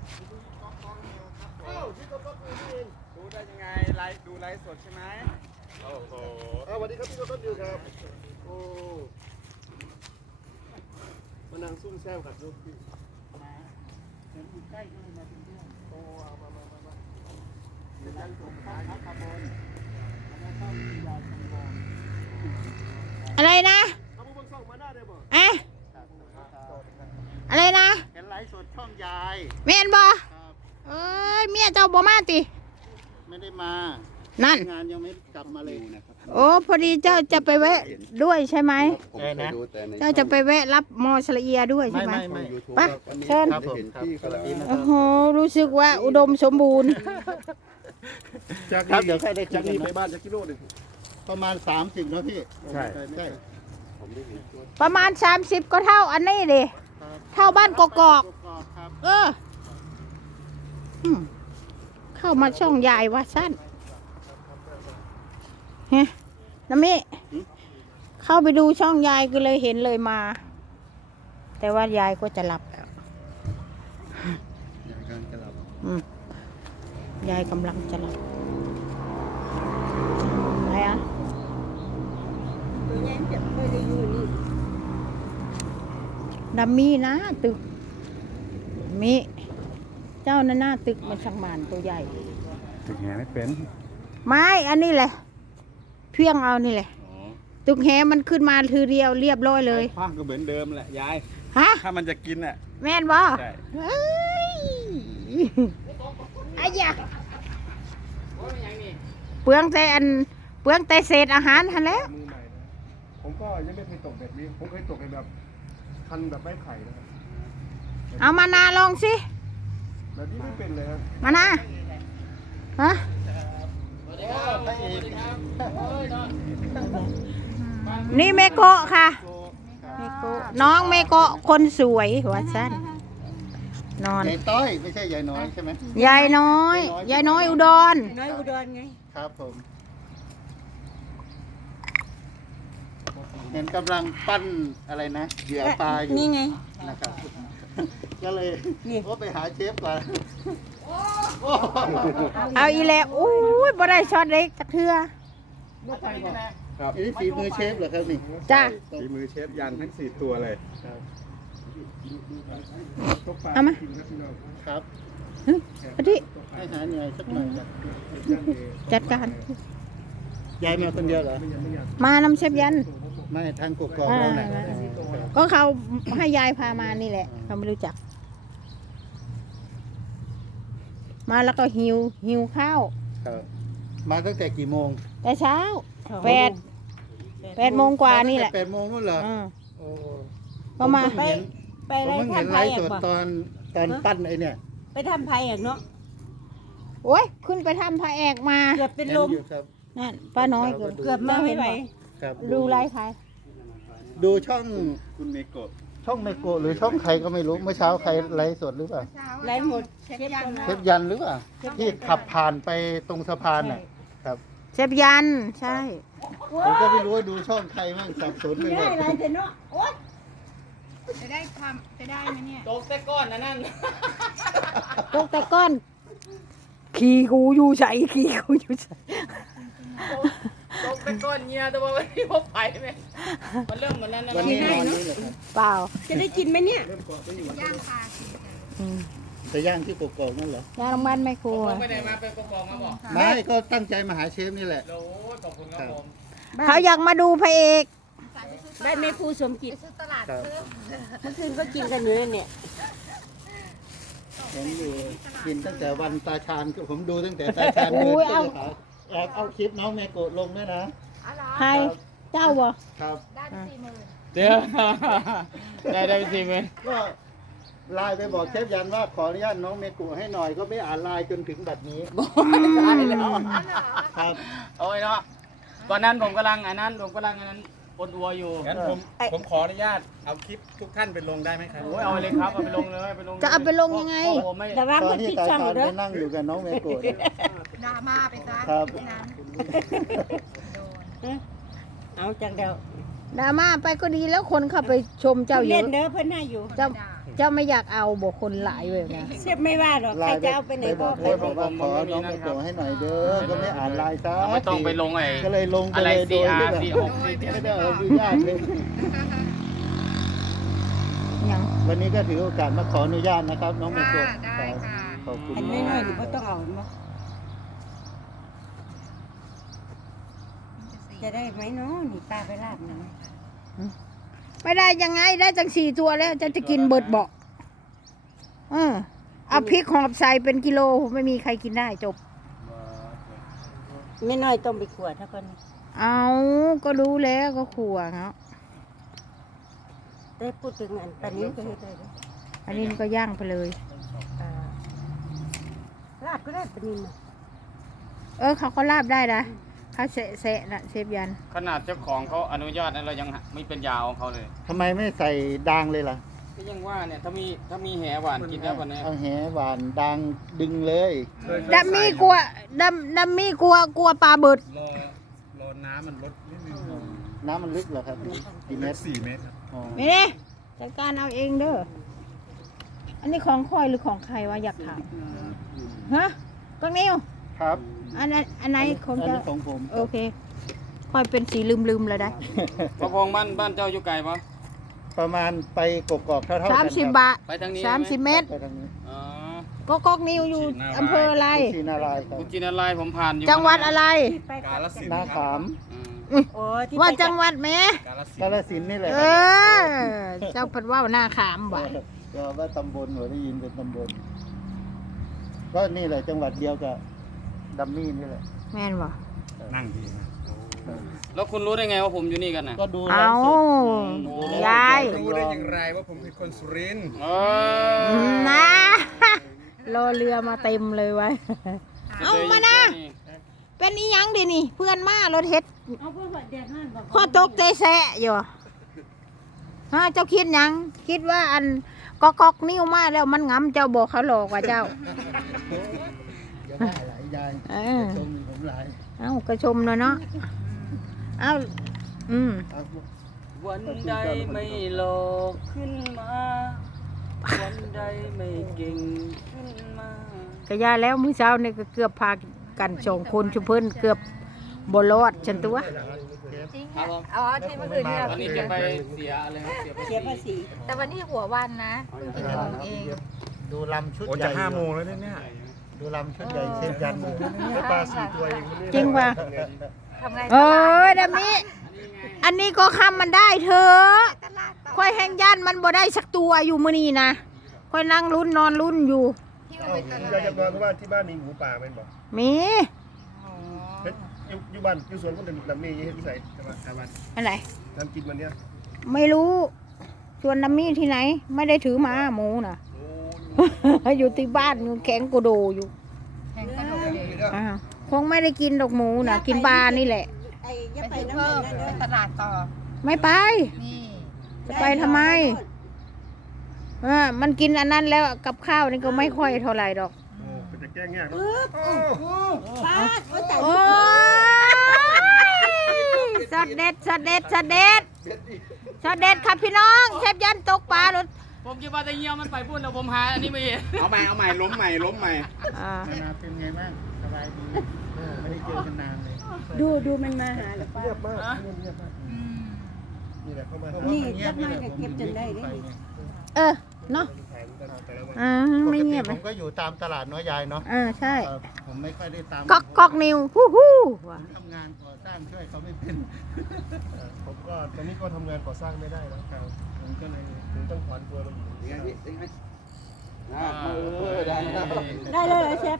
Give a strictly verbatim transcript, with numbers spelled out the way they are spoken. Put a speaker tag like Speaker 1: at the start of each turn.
Speaker 1: อ้าวที่ก๊อกก๊อกนิวนี่เองดูได้ยังไงไลฟ์ดูไลฟ์สดใช่ไหมโอ้โหสวัสดีครับพี่ก๊อกก๊อกนิวครับโอ้มานั่งซุ่มแซวกับลูกพี่มาเดี๋ยวอยู่ใกล้ก็เลยมาเป็นเพื่อนโอ้เอามามามามาเดี๋ยวจะส่งท้ายครับขบวนแล้วก็มียาสมบูรณ์
Speaker 2: อะไรนะอะอะไรนะ
Speaker 1: เห็นไลฟ์สดช่องยาย
Speaker 2: แม่นบ่เอ้ยเมียเจ้าบ่มาติ
Speaker 1: ไม่ได้มา
Speaker 2: นั่น
Speaker 1: งานยังไม่กลับมาเลยนะครับ
Speaker 2: โอ้พอดีเจ้าจะไปแวะด้วยใช่ไหม
Speaker 1: ใช่นะ
Speaker 2: เจ้าจะไปแวะรับมอสละเอียด้วยใช่ไหม
Speaker 1: ไม่ไม่
Speaker 2: ไปเชิญ
Speaker 1: ครับผมครับสวัสดีนะค
Speaker 2: โอ้
Speaker 1: รับ
Speaker 2: โหรู้สึกว่าอุดมสมบูรณ์
Speaker 1: ครับเดี๋ยวใครได้
Speaker 3: จากนี้ไป
Speaker 1: นะ
Speaker 3: บ้านจะกิโลหนึ่ง
Speaker 1: ประมาณสามสิบนะพี่
Speaker 3: ใช่
Speaker 1: ใช่
Speaker 2: ประมาณสามสิบก็เท่าอันนี้ดิ
Speaker 1: ครับ
Speaker 2: เท่าบ้านกอก
Speaker 1: กอกครับ
Speaker 2: ๆเอออืมเข้ามาช่องยายว่าสั้นเฮ้ยน้ำมิเข้าไปดูช่องยายก็เลยเห็นเลยมา แต่ว่ายายก็จะหลับแล้ว
Speaker 1: ยายกำลังจะหลับ
Speaker 2: อืมยายกำลังจะหลับอะไรอ่ะดัมมี่นะตึกมิเจ้านั่นหน้าตึกมันช่างหมานตัวใหญ่
Speaker 3: ถึงไงไม่เป็น
Speaker 2: ไม้อันนี้แหละเพียงเอานี่แหละตึกแหมันขึ้นมาทีเดียวเรียบร้อยเลย
Speaker 3: คว้างก็เหมือนเดิมแหละยาย
Speaker 2: ฮะ
Speaker 3: ถ้ามันจะกินอ่ะ
Speaker 2: แม่นบ่
Speaker 3: ใช่
Speaker 2: เฮ้ยไอ้ยะเปลืองแต่อันเปลืองแต่เศษอาหารทันแหล้ว
Speaker 3: มือใหม่นะผมก็ยังไม่เคยตกแบบนี้ผมเคยตกแบบคันแบบไม้ไผ่นะครับ
Speaker 2: เอามานาลองสิ
Speaker 3: แบบนี้ไม่เป็นเลยครับ
Speaker 2: มานาฮะนี่เมโกะค่ะเมโกะน้องเมโกะคนสวยหัวสั้นนอน
Speaker 1: ยายต้อยไม่ใช่ยายน้อยใช่ไหม
Speaker 2: ยายน้อยยายน้อยอุดร
Speaker 4: น้อยอุดรไง
Speaker 1: ครับผมเห็นกำลังปั้นอะไรนะเหยื่อปลาอยู่
Speaker 4: นี่ไง
Speaker 1: นะครับ ก็เลย
Speaker 4: นี่
Speaker 1: ก็ไปหาเชฟก่อน
Speaker 2: เอาอีแล้วอุ้ยบ่ได้ช็อตเล็กจักเทื่อ
Speaker 3: ครับ
Speaker 1: อันนี้ฝีมือเชฟเหรอครับนี่
Speaker 2: จ้า
Speaker 3: ฝีมือเชฟยันทั้งสี่ตัวเลยตกปลา
Speaker 2: เอามา
Speaker 3: กินครับพี่น้อง
Speaker 1: ครับ
Speaker 2: เฮ้ยพอดี
Speaker 1: ให้หาเหนื่อยสักหน่อยครับ
Speaker 2: จัดการ
Speaker 1: ยายมาคนเดียวเหรอ
Speaker 2: มานำเชฟยัน
Speaker 1: ไม่ทางกกอกเราไหนย
Speaker 2: ก็เขาให้ยายพามานี่แหละเขาไม่รู้จัก มาแล้วก็หิวหิวข้าว
Speaker 1: ครับมาตั้งแต่กี่โมง
Speaker 2: แต่เช้าแปดแปดโมงกว่านี่แหละ
Speaker 1: แปดโมงนู่นเหรอ
Speaker 2: อืม
Speaker 1: โอ้
Speaker 2: ก็มา
Speaker 1: ผมเพิ่งเห็น
Speaker 4: ไป
Speaker 1: ผม
Speaker 4: อะไร
Speaker 1: เพิ่งเห็น
Speaker 4: ทำ
Speaker 1: ไล
Speaker 4: ไผ่
Speaker 1: ฟ์ส
Speaker 4: อ่ะ
Speaker 1: ด
Speaker 4: บ่
Speaker 1: ตอนตอนปั้นไอเนี่ย
Speaker 4: ไปทำไผ่อ่ะเนาะ
Speaker 2: โอ้ยขึ้นไปทำพระแอกมา
Speaker 4: เกือบเป็นลม
Speaker 1: ห็อยู่ครับ
Speaker 2: นั่นป้าน้อยเกือบ
Speaker 4: เกือบมาไม่ไหว
Speaker 1: ครับ
Speaker 2: ดูไลฟ์ใคร
Speaker 1: ดูช่อง
Speaker 3: คุณเมโกะ
Speaker 1: ช่องไมโกะหรือช่องใครก็ไม่รู้เมื่อเช้าใครไลฟ์สดหรือเปล่า
Speaker 4: ไล่หมดเชฟยัน
Speaker 1: เทปยันหรือเปล่าที่ขับผ่านไปตรงสะพานน่ะครับ
Speaker 2: เชฟยันใช่
Speaker 1: ผมก็ไม่รู้ว่าดูช่องใครบ้างสับสนไปหม
Speaker 4: ได้
Speaker 1: ด
Speaker 4: ไรแต่เนาะโอ๊ย
Speaker 2: จะได้ทำจะได้ไหมเนี่ย
Speaker 5: ตกแต่ก้อนนะนั่น
Speaker 2: ตกแต่ก้อน ขี่กูอยู่ใส่ขี่กูอยู่ใส่
Speaker 5: ตกแต่ก้อนเงียแต่ว่าไม่ได้พบไปไหมมันเริ่มเหมือนนั้นนะ
Speaker 1: วันนี้นอนนี่เลยครับ
Speaker 2: เปล่า
Speaker 4: จะได้กินไหมเนี่ย
Speaker 2: อืม
Speaker 1: จะย่างที่กกอกนั่นเหรอย
Speaker 2: าโรงพยาบาลไม่ครัว
Speaker 5: ผมไปไหนมาไปกระบอกมาบอก
Speaker 1: ไม่ก็ตั้งใจมาหาเชฟนี่แหละ
Speaker 5: โอ้ยขอบคุณครับผม
Speaker 2: เขาอยากมาดูพระเอก
Speaker 4: บ้านแม่ครูสมจิต
Speaker 1: ครับ
Speaker 4: เมื่อคืนก็กินกันอยู่นั่นเนี่ย
Speaker 1: เห็นอยู่กินตั้งแต่วันตาชาญก็ผมดูตั้งแต่ตาชาญเดินก็จะขายแอบเอาคลิปน้องเมโกะลงด้วยนะ
Speaker 2: ใครเจ้าบ่
Speaker 1: ครับ
Speaker 5: เดี๋ยวได้ได้สิไหม
Speaker 1: ก็ไลน์ไปบอกเชฟยันว่าขออนุญาตน้องเมโกะให้หน่อยก็ไม่อ่านไลน์จนถึงบัดนี้
Speaker 5: ได้แล้ว
Speaker 1: ครับ
Speaker 5: โอ้ยเนาะตอนนั้นผมกำลังอันนั้นผมกำลังอันนั้นอดอัวอยู่
Speaker 3: งั้นผมผมขออนุญาตเอาคลิปทุกท่านไปลงได้ไหมครับ
Speaker 5: โอ้ยเอาเลยครับเอาไปลงเลยไปลง
Speaker 2: จะเอาไปลงยังไง
Speaker 5: โอ้โหไม่
Speaker 4: แต่ว่า
Speaker 1: ตอ
Speaker 4: มัน น
Speaker 1: ที่
Speaker 4: ติด
Speaker 1: ตา
Speaker 4: ช่อง
Speaker 1: ชาญ
Speaker 4: เด้
Speaker 1: ไป
Speaker 4: อ
Speaker 1: นั่งอยู่กับน้องเมโกะเนี่ย
Speaker 2: ดราม่าไปซะ
Speaker 1: ครับ
Speaker 4: เอาจากเดียว
Speaker 2: ดราม่าไปก็ดีแล้วคนเข้าไปชมเจ้าเย
Speaker 4: เล่
Speaker 2: อะ
Speaker 4: นเด้อเพื่อนน่าอยู่
Speaker 2: เจ้าเจ้าไม่อยากเอาบอกคนหลายแบบนะ
Speaker 4: เสียบไม่ว่าหรอกใครจะเอาไปไหน
Speaker 1: บ
Speaker 4: ก็
Speaker 1: อก
Speaker 4: ไป
Speaker 1: โค้ดบอกว่าขอน้องไปโตให้หน่อยเด้อก็ไม่อ่านไลน์ซะ
Speaker 5: ไม่ต้องไปลงไอ้
Speaker 1: ก็เลยลงไป
Speaker 5: อะไร
Speaker 1: เลยโด
Speaker 5: ซี
Speaker 1: ย
Speaker 5: อา
Speaker 1: ที่
Speaker 5: ร์
Speaker 1: แบบ
Speaker 5: ซีหกซีเจ็ด
Speaker 1: ไม่ได้อนุญาตเลย
Speaker 2: ยัง
Speaker 1: วันนี้ก็ถือโอกาสมาขออนุญาตนะครับ น้องไปโต
Speaker 6: ได้ค่ะ
Speaker 1: ขอบคุณ
Speaker 4: อัน
Speaker 1: มาก
Speaker 4: น้อยๆนี่ก็ต้องเอาเนาะจะได้ไหมเนาะนี่ตาไปลาบนะ
Speaker 2: ไม่ได้ยังไงได้จังสี่ตัวแล้วจะจะกินเบิดบอกเออเอาพริกหอบใส่เป็นกิโลไม่มีใครกินได้จบ
Speaker 4: ไม่น้อยต้องไปขวดถ้าคน
Speaker 2: เอาก็รู้แล้วก็ขัวเนาะ
Speaker 4: ได้พูดถึงอันตอนนี้ก็เฮ็ดได้เลย
Speaker 2: อันนี้ก็ย่างไปเลย
Speaker 4: อ่าลาบก็ได้ปนิน
Speaker 2: เออเขาก็ลาบได้นะเขาเสะเสะนะเซฟยัน
Speaker 5: ขนาดเจ้าของเขาอนุญาตนั้นเรายังไม่เป็นยาของเขาเลย
Speaker 1: ทำไมไม่ใส่ดังเลยล่ะ
Speaker 5: ก็ยังว่าเนี่ยถ้ามีถ้ามีแหหวานกินแล้ววันนี้
Speaker 1: เอาแหหวานดังดึงเลย
Speaker 2: ดัมมี่กลัวดัมดัมมี่กลัวกลัวปลาเบิด
Speaker 3: รอรอน้ำมันลดนิดนึง
Speaker 1: น้ำมันลึกเหรอครับกี่เมตร
Speaker 3: สี่เมตร
Speaker 1: อ๋อ
Speaker 2: ไม่ได้จัดการเอาเองเด้ออันนี้ของคอยหรือของใครวะอยากถามฮะปังนิว
Speaker 1: ครับ
Speaker 2: อันนั้นอันไหนของ
Speaker 1: อัน
Speaker 2: เจ้า
Speaker 1: นี้ของผม
Speaker 2: โอเคคอยเป็นสีลืมๆเลยได้
Speaker 5: พระพงษ์บ้านบ้านเจ้าอยู่ไกลปะ
Speaker 1: ประมาณไปกกอกๆเท่าๆกัน
Speaker 2: สามสิบบาท
Speaker 5: ไปทางนี้
Speaker 2: สามสิบ
Speaker 5: ไห
Speaker 2: เมตร
Speaker 1: ไปทางนี้
Speaker 5: อ๋อ
Speaker 2: ก็กอกนิวอยู่อำเภออะไร
Speaker 1: กุชินารายณ์ครับ
Speaker 5: กุจินาลายผมผ่านอยู่
Speaker 2: จังหวัดอะไร
Speaker 4: ไป
Speaker 3: กาลสิน
Speaker 1: หน้าขาม
Speaker 5: อืม
Speaker 4: โอ้ที่
Speaker 2: ว่า
Speaker 4: ไป
Speaker 2: จังหวัดแหม่
Speaker 3: กาลสิน
Speaker 1: กาฬสินธุ์นี่แหละ
Speaker 2: เออ เจ้าเพัดว่าหน้าขามบ่ะ
Speaker 1: ก็ว่าตำบลหัวได้ยินเป็นตำบลก็นี่แหละจังหวัดเดียวกับดัมมี่นี่แหละ
Speaker 2: แม่นบ่
Speaker 3: นั่งดีนะ
Speaker 5: แล้วคุณรู้ได้ไงว่าผมอยู่นี่กันน่ะ
Speaker 1: ก็ดู
Speaker 2: เอา
Speaker 1: ไลฟ์สด
Speaker 2: ยาย
Speaker 3: รู้ได้อย่างไรว่าผมเป็นคนสุรินทร์
Speaker 5: เอ
Speaker 2: อื
Speaker 5: อ
Speaker 2: มนะ รอเรือมาเต็มเลยไว้ เอามานะ เป็นอีหยังดินี่ เพื่อนมารถเฮ็ด
Speaker 4: เอาเพื่อนว่าแดดนั่นบอก
Speaker 2: ข้อตกเตะแซะอยู่ฮะเจ้าคิดหยัง คิดว่าอันกอกอกนิ้วมาแล้วมันงำเจ้าบอกเขาหลอกว่าเจ้า
Speaker 1: อย่าว่าหลายยาย
Speaker 2: เออ
Speaker 1: ชมผมหลาย
Speaker 2: เอ้ากระชมเนาะเนาะ เอ้า อืม
Speaker 1: เอา
Speaker 5: วันใดไม่หลอกขึ้นมา วันใดไม่เก่งขึ้นมาก
Speaker 2: ระยาแล้วมื้อเช้านี่ก็เกือบพากันสองคนชุมเพิ่นเกือบบรอดฉันตัว
Speaker 5: ครับผม
Speaker 6: อ๋อที่เมื่อคืนที่เรา
Speaker 5: วันนี้จะไปเสียอะไรครับเสียภา
Speaker 4: เสีย
Speaker 5: ษี
Speaker 4: ภาษี
Speaker 6: แต่วันนี้หัววันนะเพิ่งกินของเอง
Speaker 1: ดูลำชุด
Speaker 3: โอ้
Speaker 1: ให
Speaker 3: จะ
Speaker 1: ญ่
Speaker 3: ห้าโมงแล้วเนี่ย
Speaker 1: ดูลำชุดใหญ่เช่นกันเลย
Speaker 3: ปลาสี่ตัวเอง
Speaker 2: จริงป่ะ
Speaker 6: ทำไง
Speaker 2: เอ้ยดามิอันนี้ก็คำมันได้เถอะค่อยแห้งย่านมันบ่ได้สักตัวอยู่มื้อนี้นะค่อยนั่งลุ้นนอนลุ้นอยู่
Speaker 6: ที่
Speaker 3: เอ้า
Speaker 6: ไปต
Speaker 3: คุณ
Speaker 6: ลาด
Speaker 3: ยายจำลองว่าที่บ้านมีหมูป่าเป็นบอก
Speaker 2: มี
Speaker 3: เฮ้ยอยู่อยู่บ้านอยู่สวนคนหนึ่งลำมียี่ห้อใส่แต่ว่าแต่ว่า
Speaker 2: อะไร
Speaker 3: น้ำกินมันเนี้ย
Speaker 2: ไม่รู้ชวนดัมมี่ที่ไหน ไม่ได้ถือมาหมูน่ะ อยู่ที่บ้านอยู่แข็งกูโดอยู่
Speaker 6: แข่งขนมเอง
Speaker 2: อ่าคงไม่ได้กินดอกหมูน่ะ กินปลานี่แหละ
Speaker 4: ไอ้อย่า
Speaker 6: ไป
Speaker 4: ไป
Speaker 6: ซื้อ
Speaker 4: น้ำ
Speaker 6: เพิ่
Speaker 4: มัน
Speaker 6: ม
Speaker 4: นั่นเด้อ
Speaker 6: ไปตลาดต่อ
Speaker 2: ไม่ไป
Speaker 6: นี่
Speaker 2: จะไปทำไมอ่ามันกินอันนั้นแล้วกับข้าวนี่ก็ไม่ค่อยเท่าไหร่ดอก
Speaker 3: โอ้เป็นจะแก้งยากเนอะ
Speaker 4: ปึ๊บป้าดเขาจ่าย
Speaker 2: โอ้ยสดเด็ดสดเด็ดสดเด็ดสดเด็ดครับพี่น้องเชฟยันตกปลารถ
Speaker 5: ผมคิดว่าจะเหี่ยวมันไปพูดแล้วผมหาอันนี้ไม่เห็นเอาใหม่เอาใหม่ล้มใหม่ล้มใหม่
Speaker 2: อ่า
Speaker 1: นานาเป็นไงบ้างสบายดีเออไม่ได้เจอกันนานเลย
Speaker 4: ดูดูมันมาหาหรือเปล่า
Speaker 3: เงียบมากเงียบมาก
Speaker 6: อืม
Speaker 3: นี่แหละเข้ามา
Speaker 4: นี่จับมาก็เก็บจนได้เด้
Speaker 2: เออเนาะ
Speaker 3: ถ่ายกันแต่ละวัน
Speaker 2: อ่า
Speaker 1: ป
Speaker 2: ไม่
Speaker 1: กติ
Speaker 2: เงียบ
Speaker 1: ผ
Speaker 2: เลย
Speaker 1: มก็อยู่ตามตลาดน้อยยายเนาะ
Speaker 2: อ่าใช่
Speaker 1: เอ่อผมไม่ค่อยได้ตาม
Speaker 2: ก๊อกก๊อกนิวฮู้ฮู้
Speaker 1: ผมทำงานก่อสร้างช่วยเขาไม่เป็น
Speaker 3: เออผมก็ตอนนี้ก็ทำงานก่อสร้างไม่ได้แล้วครับผมก็เลยถึงต้องถอนตัวมาอยู่
Speaker 5: อ่าเออได้แล้ว
Speaker 4: ได้เลยเหรอเชฟ